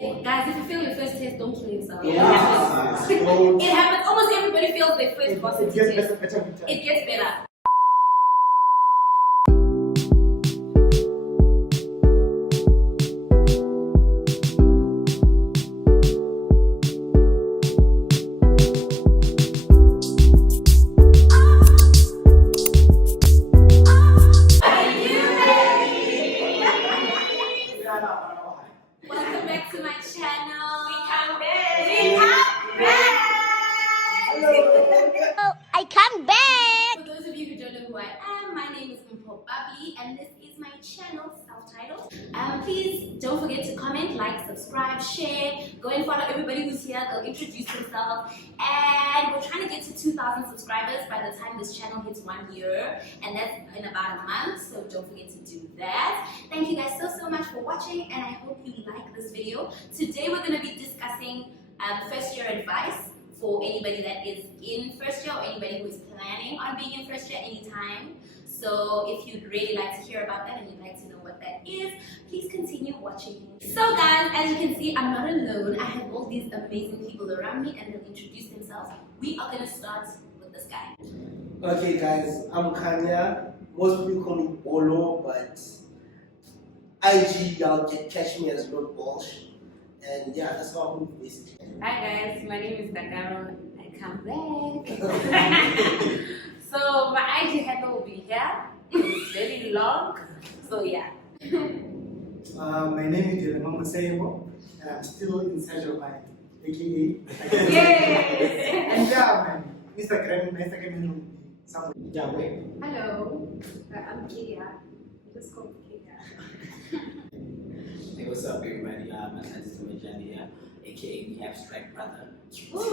Guys, if you fail your first test, don't kill yourself. Yeah. It happens. Almost everybody fails their first varsity test. It gets better. Welcome back to my channel. We come back. We come back. Oh, I come back. For those of you who don't know who I am, my name is MPHO BUBBLY, and this is my channel, self-titled. Please don't forget to comment, like, subscribe, share. Go and follow everybody who's here. They'll introduce themselves. And we're trying to get to 2,000 subscribers by the time this channel hits 1 year, and that's in about a month. So don't forget to do that. Thank you guys so much for watching, and I hope you like this video. Today we're going to be discussing first year advice for anybody that is in first year or anybody who is planning on being in first year anytime. So if you'd really like to hear about that and you'd like to know what that is, please continue watching. So guys, as you can see, I'm not alone. I have all these amazing people around me and they'll introduce themselves. We are going to start with this guy. Okay guys, I'm Kanya. Most people call me Olo, but IG, y'all catch me as Lord Walsh. And yeah, that's how I'm basically. Hi guys, my name is Dakalo. I come back. So my IG handle will be here. It's very long. So yeah. My name is Nomasonto A.K.A, and I'm still in search of my A.K.A. Yay! And yeah, man, Instagram will be somewhere. Yeah, Hello, I'm Kea A.K.A. Just call me Kea A.K.A. Hey, what's up, everybody? Mahlatsi A.K.A, A.K.A the Abstract Brother. Sorry.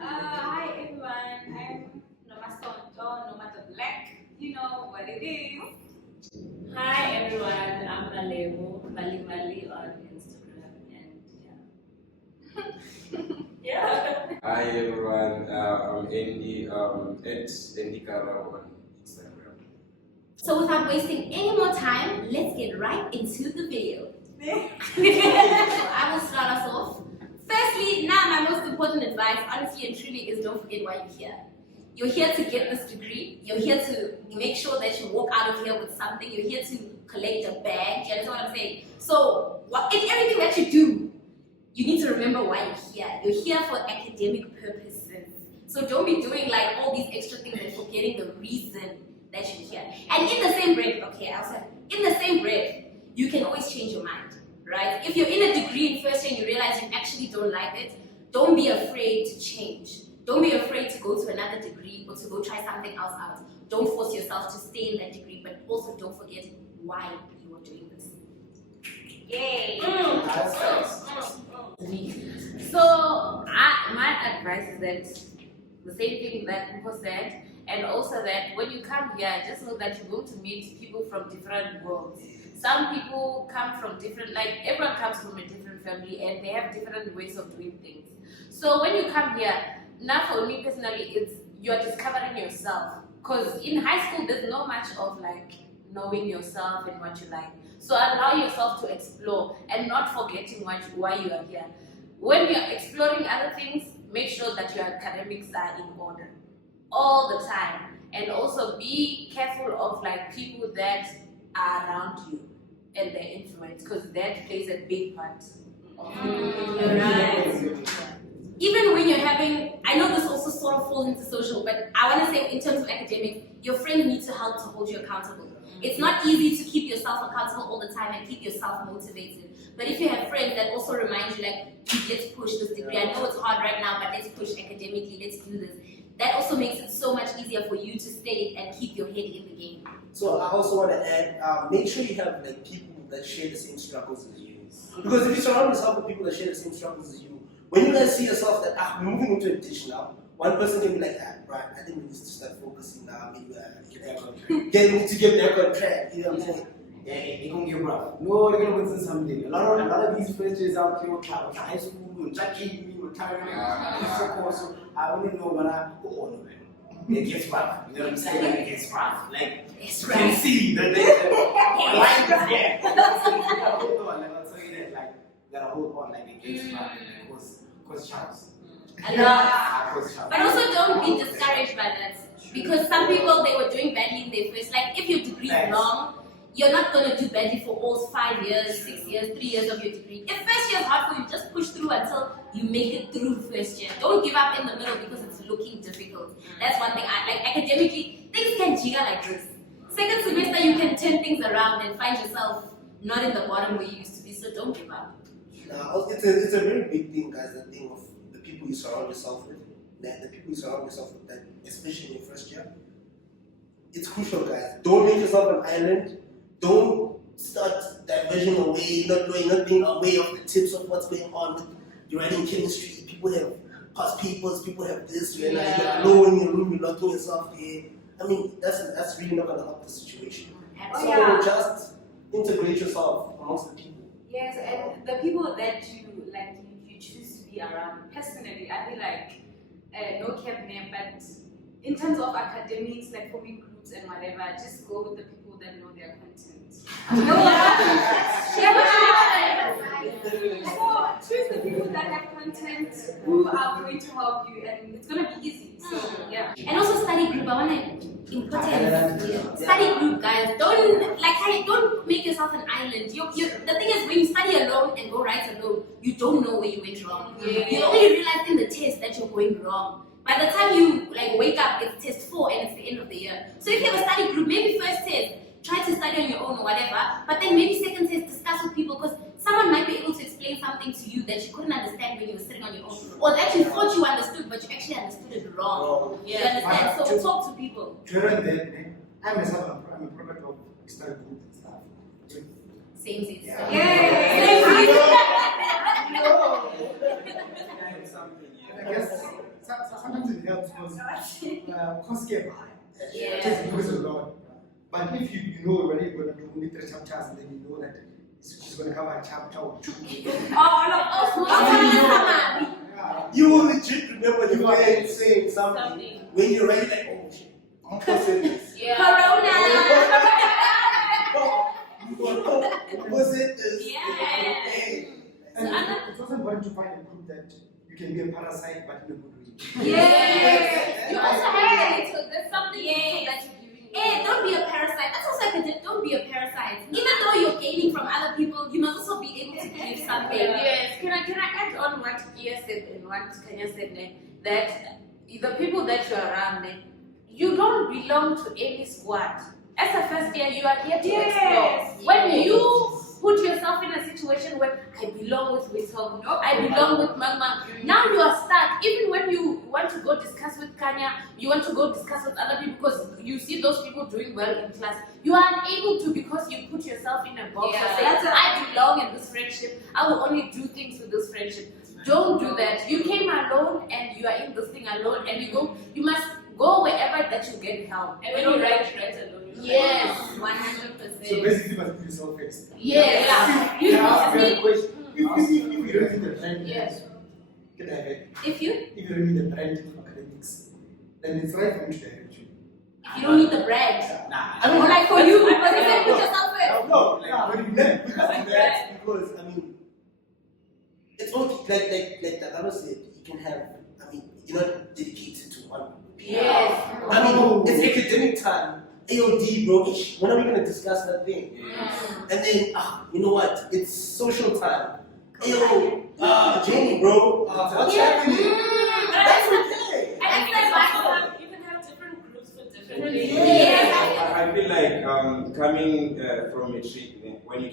Hi everyone, I'm Nomasonto A.K.A. You know what it is. Hi everyone, I'm Malebo A.K.A on Instagram and yeah. Hi everyone, I'm Andy, Dakalo on Instagram. So without wasting any more time, let's get right into the video. So I will start us off. Firstly, now my most important advice, honestly and truly, is don't forget why you're here. You're here to get this degree. You're here to make sure that you walk out of here with something. You're here to collect a bag. Do you understand what I'm saying? So in everything that you do, you need to remember why you're here. You're here for academic purposes. So don't be doing like all these extra things and forgetting the reason that you're here. And in the same breath, in the same breath, you can always change your mind, right? If you're in a degree in first year and you realize you actually don't like it, don't be afraid to change. Don't be afraid to go to another degree or to go try something else out. Don't force yourself to stay in that degree, but also don't forget why you are doing this. Yay! So my advice is that the same thing that Mpo said, and also that when you come here, just know that you're going to meet people from different worlds. Some people come from different, like everyone comes from a different family and they have different ways of doing things. So when you come here, now for me personally, it's you're discovering yourself. Because in high school, there's not much of like knowing yourself and what you like. So allow yourself to explore and not forgetting why you are here. When you're exploring other things, make sure that your academics are in order all the time. And also be careful of like people that are around you and their influence, because that plays a big part of Right. Even when you're having, I know this also sort of falls into social, but I want to say in terms of academics, your friends need to help to hold you accountable. It's not easy to keep yourself accountable all the time and keep yourself motivated. But if you have friends that also remind you like, let's push this degree. I know it's hard right now, but let's push academically, let's do this. That also makes it so much easier for you to stay and keep your head in the game. So I also want to add, make sure you have like people that share the same struggles as you. Because if you surround yourself with people that share the same struggles as you, when you guys see yourself that I'm moving into a ditch now, one person can be like, right, I think we need to start focusing now, maybe get back on track. Get back on track, you know what I'm saying? Yeah, it gonna get rough. No, they're gonna put in something. A lot of these first years out here, high school, and Jackie, so I only know when I go on. against what? You know what I'm saying? Like against what? Like It's you can right. see the lines there. Hold on, I'll tell you that like gotta hold on like against what? Like cause Charles. A lot. Cause Charles. But also don't be discouraged by that. Because some people, they were doing badly in their first, like if your degree is long, you're not going to do badly for all 5 years, 6 years, 3 years of your degree. If first year is hard for you, just push through until you make it through first year. Don't give up in the middle because it's looking difficult. That's one thing. Like academically, things can jigger like this. Second semester, you can turn things around and find yourself not in the bottom where you used to be, so don't give up. It's a very big thing, guys, the thing of the people you surround yourself with. The people you surround yourself with, that, especially in your first year. It's crucial, guys. Don't make yourself an island. Don't start diverging away, not being aware of the tips of what's going on with your writing chemistry. People have past papers, people have this, you're alone in your room, you're locking yourself there. I mean, that's really not going to help the situation. So just integrate yourself amongst the people. Yes, and the people that you choose to be around. Personally, I feel like no cap name, but in terms of academics, like forming groups and whatever, just go with the people that know their content. Choose the people that have content who are going to help you, and it's gonna be easy. So, yeah. And also study group. I want to important. Study group, guys. Don't make yourself an island. The thing is, when you study alone and go write alone, you don't know where you went wrong. You only realize in the test that you're going wrong. By the time you wake up, it's test 4 and it's the end of the year. So if you have a study group, maybe first test, try to study on your own or whatever, but then maybe second test, discuss with people, because someone might be able to explain something to you that you couldn't understand when you were sitting on your own, or that you thought you understood, but you actually understood it wrong. You understand? So talk to people. During that, I'm a product of study group and stuff. Same seats. I guess sometimes it helps because concept just goes along. But if you know already you're going to do only 3 chapters, and then you know that she's going to cover a chapter or 2. You will legit remember your friend saying something when you're ready, like, oh shit, I'm posting this. Corona! Was it this? And it's also important to find a group that you can be a parasite but in a good way. You also have there's something that you're giving. Don't be a parasite. That's also academic. Don't be a parasite. Even though you're gaining from other people, you must also be able to give something. Yes. Can I add on what Kea said and what Kanya said? That the people that you're around, you don't belong to any squad. As a first year, you are here to explore. When you put yourself in a situation where I belong with Wisdom, I belong with Mama, now you are stuck. Even when you want to go discuss with Kanya, you want to go discuss with other people because you see those people doing well in class, you are unable to because you put yourself in a box and say, I belong in this friendship, I will only do things with this friendship. Don't do that. You came alone and you are in this thing alone, and you must go wherever that you get help. And when you write alone. Yes, 100%. So basically, you must put yourself first. Yes. Can I ask you a question? If you don't need the brand, Yes. can I have it? If you If you don't need the brand for academics, then it's right for me to direct you. don't need the bread. Nah. I mean, Or like for you, because you said put yourself first. No, because I mean, it's okay. Like Dakalo said, you can have. I mean, you're not dedicated to one. Yes. I mean, it's academic time. AOD, bro. When are we gonna discuss that thing? And then, you know what? It's social time. Ayo, Jamie, bro. What's happening? That's okay. I feel like You can have different groups for different things. I feel like coming from matric, when you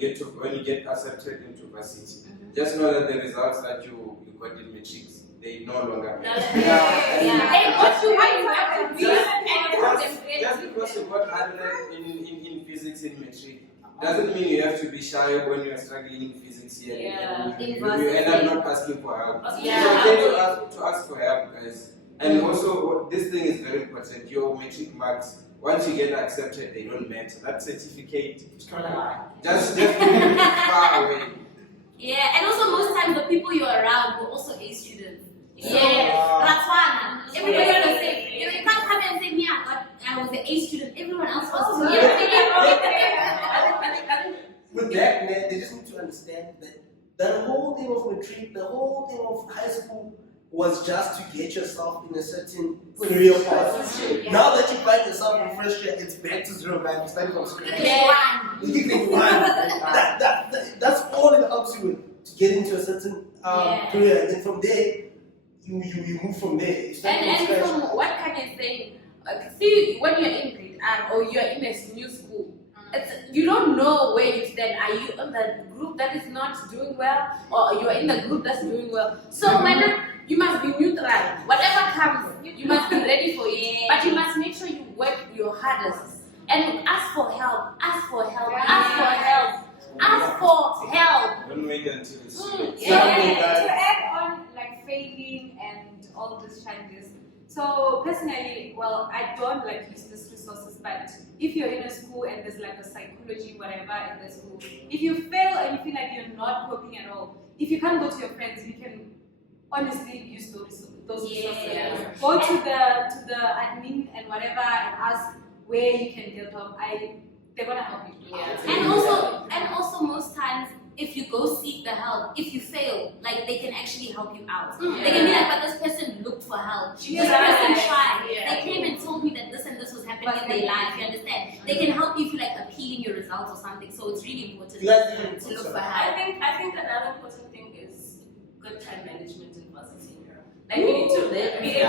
get accepted into varsity, just know that the results that you got in matric, they no longer matter. And what you have to be Just because you got 100 in physics in matric doesn't mean you have to be shy when you are struggling in physics here. You end up not asking for help. It's okay to ask for help, guys. And also, this thing is very important. Your matric marks, once you get accepted, they don't matter. That certificate, just keep it far away. Yeah, and also most times the people you're around will also A students. So, Yes. Ratswana. Everybody will say, you can't come and say, me, I was an A student, everyone else was too. With that, they just need to understand that the whole thing of matric, the whole thing of high school was just to get yourself in a certain career path. Yeah. Now that you find yourself in first year, it's back to zero, right? You start from scratch. That's all it helps you with, to get into a certain career. And then from there, you move from there. You start And from scratch. from what Kanya is saying, see, when you're in grade R or you're in a new school, you don't know where you stand. Are you in the group that is not doing well, or you're in the group that's doing well? So when you must be neutral. Whatever comes, you must be ready for it. But you must make sure you work your hardest and ask for help. Ask for help. Ask for help. Ask for help. Don't wait until it's too late. To add on, like failing and all these challenges. So personally, well, I don't like use these resources, but if you're in a school and there's like a psychology, whatever in the school, if you fail and you feel like you're not coping at all, if you can't go to your friends, you can honestly use those resources. Go to the admin and whatever and ask where you can get help. They're gonna help you. And also most times, if you go seek the help, if you fail, like they can actually help you out. They can be like, but this person looked for help. This person tried. They came and told me that this and this was happening in their life. You understand? They can help you if you like appealing your results or something. So it's really important to look for help. I think another important thing is good time management in varsity. Like we need to pay.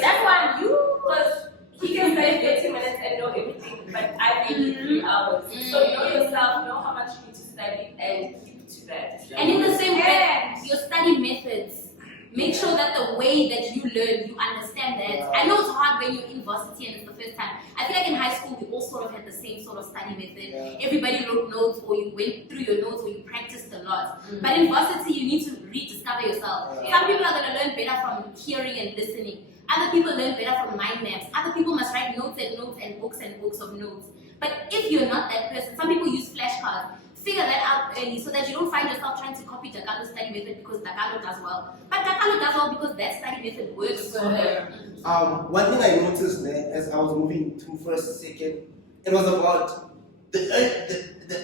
That's why because he can spend 30 minutes and know everything, but I need 3 hours. So know yourself, know how much you need to study, and keep to that. And in the same way, your study methods. Make sure that the way that you learn, you understand that. I know it's hard when you're in varsity and it's the first time. I feel like in high school, we all sort of had the same sort of study method. Everybody wrote notes, or you went through your notes, or you practiced a lot. But in varsity, you need to rediscover yourself. Some people are going to learn better from hearing and listening. Other people learn better from mind maps. Other people must write notes and books of notes. But if you're not that person, some people use flashcards. Figure that out early so that you don't find yourself trying to copy Dakalo's study method because Dakalo does well. But Dakalo does well because that study method works for her. One thing I noticed there as I was moving to first, second, it was about the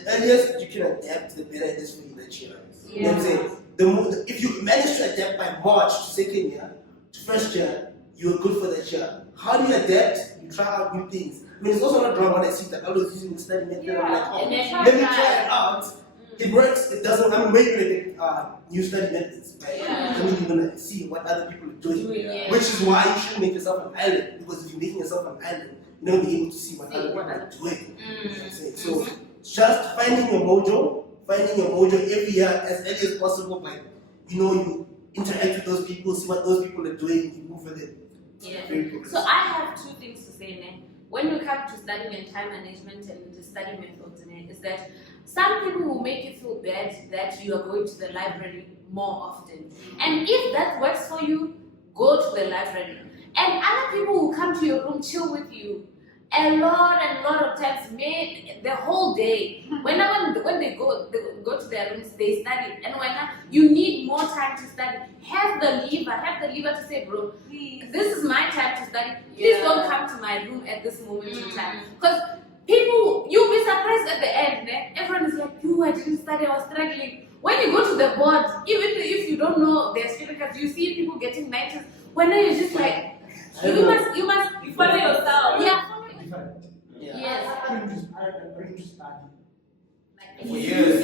earliest you can adapt, the better it is for you that year. You know what I'm saying? If you manage to adapt by March to second year, to first year, you're good for that year. How do you adapt? You try out new things. I mean, it's also not wrong when I see that I was using the study method. I'm like, oh, let me try it out. It works, it doesn't. I'm waiting for new study methods. Right? I mean, you're going to see what other people are doing. Which is why you shouldn't make yourself an island. Because if you're making yourself an island, you're not going to be able to see what other people are doing. So, just finding your mojo every year as early as possible. Like, you interact with those people, see what those people are doing, you move with it. So I have 2 things to say now. When you come to studying and time management and the study methods, is that some people will make you feel bad that you are going to the library more often. And if that works for you, go to the library. And other people will come to your room, chill with you. A lot of times, the whole day. When they go to their rooms, they study. And when you need more time to study, have the lever to say, bro, this is my time to study. Please don't come to my room at this moment in time. Because people, you'll be surprised at the end. Everyone is like, I didn't study, I was struggling. When you go to the board, even if you don't know their certificates, you see people getting 90s. When you're just like, you must follow yourself. Yes. I'm going to study. For years.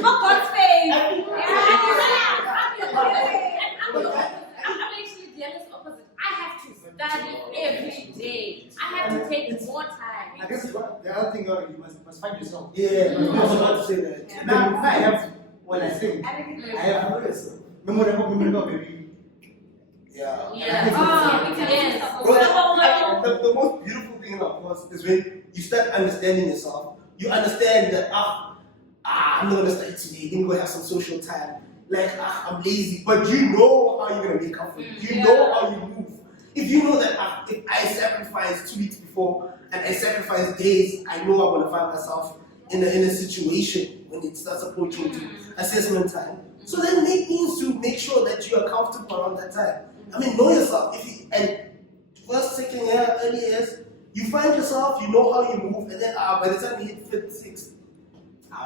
God's face. I'm actually the opposite. I have to study every day. I have to take more time. I guess the other thing you must find yourself. I was about to say that. Now I have what I think. I have memorable baby. The most beautiful thing, of course, is when you start understanding yourself. You understand that I'm not gonna study today. I'm gonna have some social time. Like I'm lazy, but you know how you're gonna make up for it. You know how you move. If you know that if I sacrifice 2 weeks before and I sacrifice days, I know I'm gonna find myself in a situation when it starts approaching to assessment time. So then make means to make sure that you are comfortable around that time. I mean, know yourself. And first, second year, early years, you find yourself, you know how you move, and then by the time you hit fifth, sixth.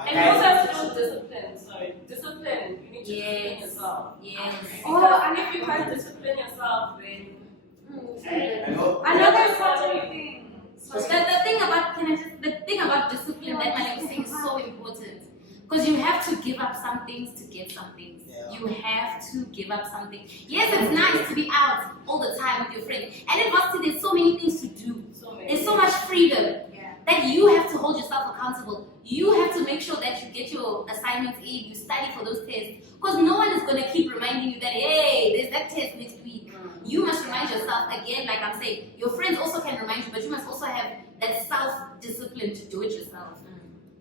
And you also have to know discipline. Sorry, discipline. You need to discipline yourself. Yes. And if you can't discipline yourself, then another important thing. The thing about discipline that Malebo was saying is so important. Because you have to give up some things to get some things. Yeah. You have to give up something. Yes, it's nice to be out all the time with your friends. And in varsity, there's so many things to do. There's so much freedom that you have to hold yourself accountable. You have to make sure that you get your assignments in, you study for those tests. Because no one is going to keep reminding you that, hey, there's that test next week. You must remind yourself again, like I'm saying, your friends also can remind you, but you must also have that self-discipline to do it yourself.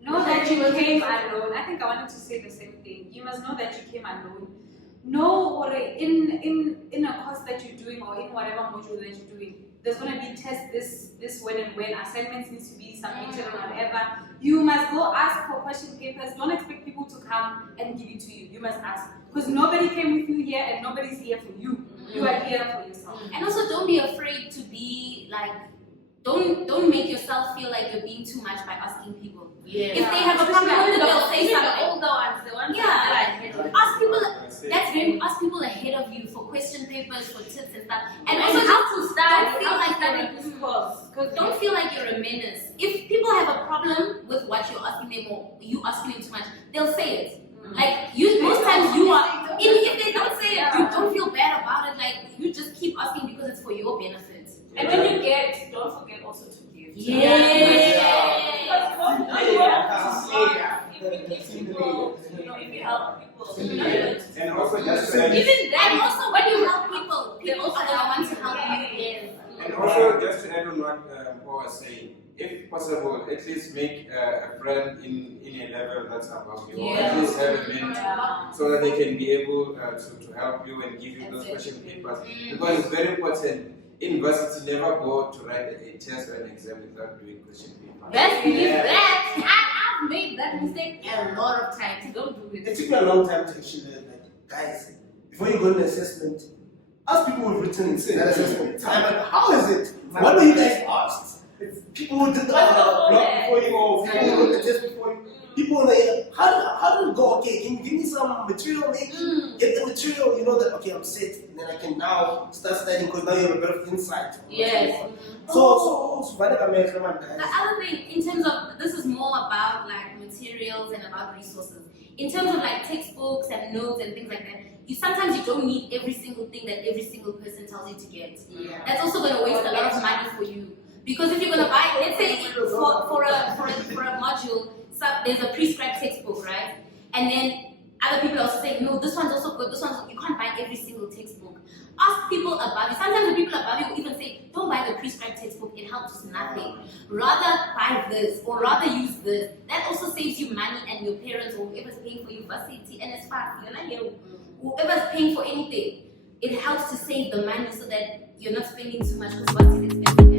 Know that you came alone. I think I wanted to say the same thing. You must know that you came alone. Know or in a course that you're doing or in whatever module that you're doing, there's gonna be tests this when and when assignments need to be submitted or whatever. You must go ask for question papers. Don't expect people to come and give it to you. You must ask. Because nobody came with you here and nobody's here for you. You are here for yourself. And also don't be afraid to be like, don't make yourself feel like you're being too much by asking people. Yeah. If they have a problem with it, they'll say The something. older ones, the ones Ask people ahead of you for question papers, for tips and stuff. And And also also how to start. don't feel like this course. don't feel like you're a menace. If people have a problem with what you're asking them or you asking them too much, they'll say it. Like most times you are. If they don't say it, you don't feel bad about it. Like you just keep asking because it's for your benefit. And when you get, don't forget also to give. If you help people, And also just to add, And also when you help people, people are gonna want to help you. and also just to add on what Paul was saying, if possible, at least make a friend in a level that's above you, or at least have a mentor, so that they can be able to help you and give you those question papers. Because it's very important. In varsity, never go to write a test or an exam without doing question papers. Best believe that. I've made that mistake a lot of times. Don't do It it. took me a long time to actually learn, like, guys, before you go to an assessment, ask people who've written in that assessment. I'm like, how is it? What were you guys asked? People who did the block before you, or people who wrote the test before you. People like, how did it go? Okay, can you give me some material, maybe? Get the material, you know that, okay, I'm set, and then I can now start studying because now you have a bit of insight. Yes. So, The other thing, in terms of, this is more about like materials and about resources. In terms of like textbooks and notes and things like that, sometimes you don't need every single thing that every single person tells you to get. That's also going to waste a lot of money for you. Because if you're going to buy, let's say for a module, there's a prescribed textbook, right? And then other people also say, no, this one's also good, this one's, you can't buy every single textbook. Ask people above you. Sometimes the people above you will even say, don't buy the prescribed textbook, it helps nothing. Rather buy this or rather use this. That also saves you money and your parents or whoever's paying for university, and it's fine. You're not here. Whoever's paying for anything, it helps to save the money so that you're not spending too much because varsity is expensive.